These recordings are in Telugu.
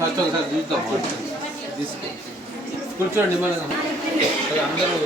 ఫస్ట్ ఒకసారి చూద్దాం కూర్చోండి మన అందరూ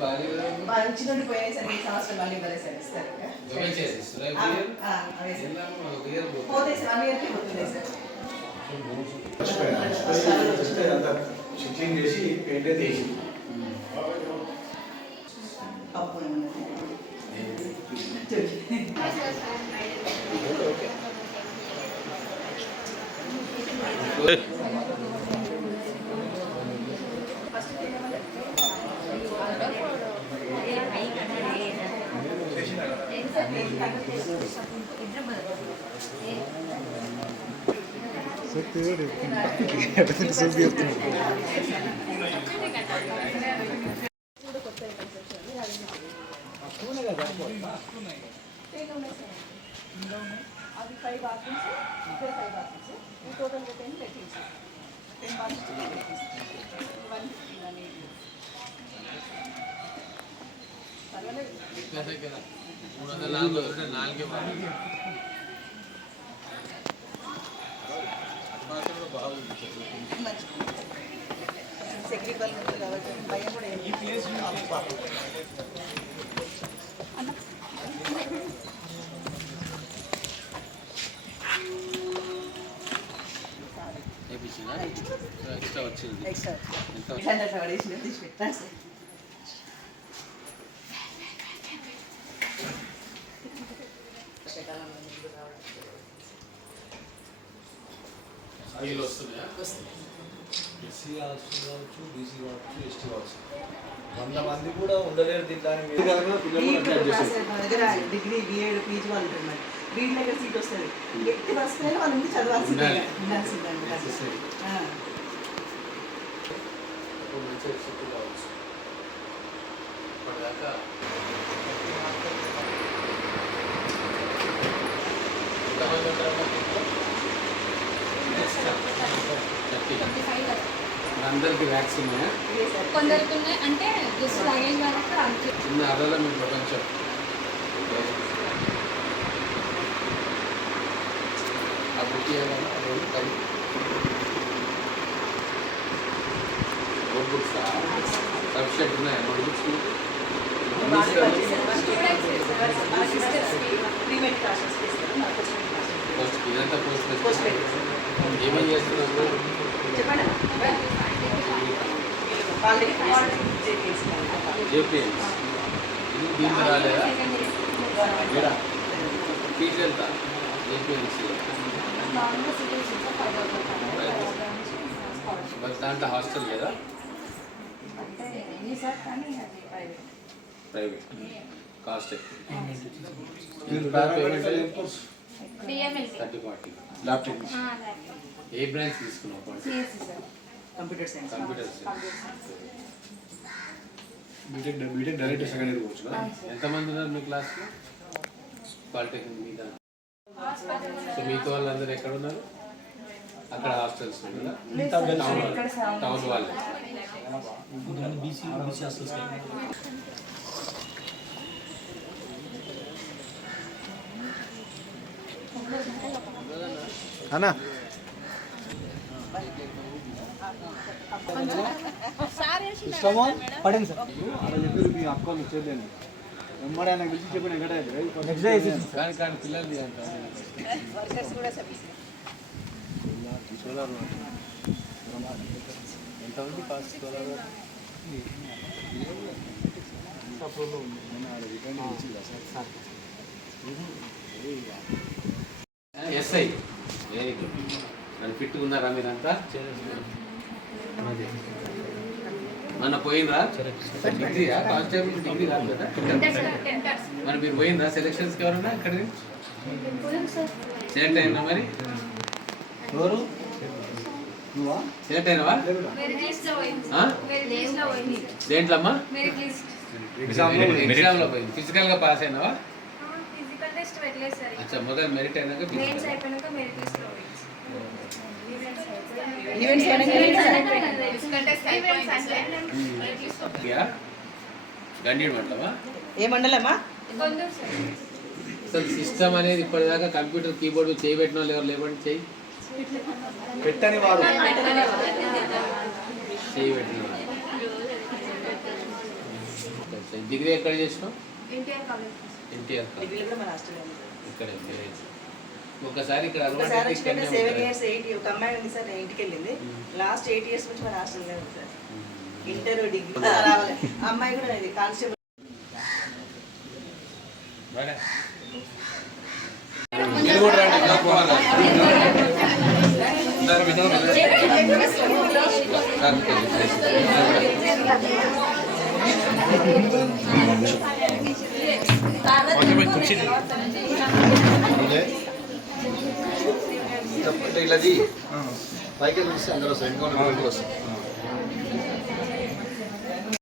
పైన లీకేజ్ షిట్లింగ్ చేసి పెయింట్ అయితే వేసి అది 5 బాత్రూమ్స్ ఇక్కడ 5 బాత్రూమ్స్ ఈ టోటల్ 10 లెట్టింగ్స్ 10 బాత్రూమ్స్ లెట్టింగ్స్ 1 సెక్యూరిటీ వాళ్ళు కాబట్టి భయం కూడా ఈ ప్లేస్ ఎక్స్ట్రా వచ్చింది ఎస్సీ కావచ్చు బీసీ కావచ్చు ఎస్టీ కావచ్చు 100 మంది కూడా ఉండలేరు దీంట్లో డిగ్రీ బిఎడ్ పీజీ వాళ్ళు ఉంటారు వీళ్ళ దగ్గర సీట్ వస్తుంది ఎట్టి వస్తే వాళ్ళ ముందు చదవాల్సిందే అందరికి వ్యాక్సిన్ కొందరికి ఉన్నాయి అంటే జస్ట్ లగేజ్ వాళ్ళకి చిన్న అరలో మీ ప్రపంచం ఆ బుక్ నోట్ బుక్స్ సబ్జెక్ట్ ఉన్నాయా నోట్ బుక్స్ పోస్ట్ ఇదంతా పోస్ట్ ఏమేమి చేస్తున్నారు జేపీఎంస్ ఇది దీంట్లో రాలేదా ఫీజు ఎంత జేపీఎంసీ మరి దాంట్లో హాస్టల్ లేదా ప్రైవేట్ కాస్ట్ పేమెంట్ 30-40 ల్యాప్టాప్ ఏ బ్రాంచ్ తీసుకున్నావు computer science BTech direct second year course కదా ఎంతమంది ఉన్నారు మీ క్లాస్లో పాలిటెక్నిక్ మీద సో మీతో వాళ్ళందరూ ఎక్కడ ఉన్నారు అక్కడ హాస్టల్స్ టౌన్ వాళ్ళు అన్నా పడండి సార్ అలా చెప్పారు మీ అక్కలు ఇచ్చేదండి వెంబడి ఆయన పిలిచి చెప్పిన ఎక్కడే కానీ పిల్లలు సోలార్ ఎంతమంది cost solar SI very good నన్ను ఫిట్ ఉన్నారా మీరంతా మన పోయిందా డిగ్రీయా కానిస్టేబుల్ డిగ్రీ కాదు కదా మరి మీరు పోయిందా సెలక్షన్స్కి ఎవరన్నా ఇక్కడ సెలెక్ట్ అయినా మరి ఎవరు నువ్వా సెలెక్ట్ అయినావా ఆ? దేంట్లో అమ్మా ఎగ్జామ్లో పోయింది ఫిజికల్గా పాస్ అయినావా ఫిజికల్ టెస్ట్ పెట్టలేదు సార్ అచ్చా మొదలు మెరిట్ అయినాక మెయిన్స్ physical. అయిపోయినాక మెరిట్ లిస్ట్ లో ఈవెంట్స్ యా? గండీడు మండలమా ఏ మండలమా? కొందరు సార్ అసలు సిస్టమ్ అనేది ఇప్పటిదాకా కంప్యూటర్ కీబోర్డ్ చేయబెట్టిన వాళ్ళు ఎవరు లేవండి చేయి పెట్టని వారు చేయబెట్టిన డిగ్రీ ఎక్కడ చేసినావు ఎన్టీఆర్ కాలేజ్ ఎన్టీఆర్ డిగ్రీలో కూడా మన హాస్టల్ ఇక్కడ ఒకసారి ఇక్కడ ఒకసారి అలవాటు వచ్చిన 7 ఇయర్స్ 8 ఒక అమ్మాయి ఉంది సార్ నేను ఇంటికి వెళ్ళింది లాస్ట్ 8 ఇయర్స్ నుంచి మన హాస్టల్లో ఉంది సార్ ఇంటర్ డిగ్రీ రావాలి ఆ అమ్మాయి కూడా ఇది కానిస్టేబుల్ మీరు కూడా రండి ఇలా పోవాలి. ఇట్లా పైకి చూస్తే అందరూ వస్తారు ఇంకా వస్తారు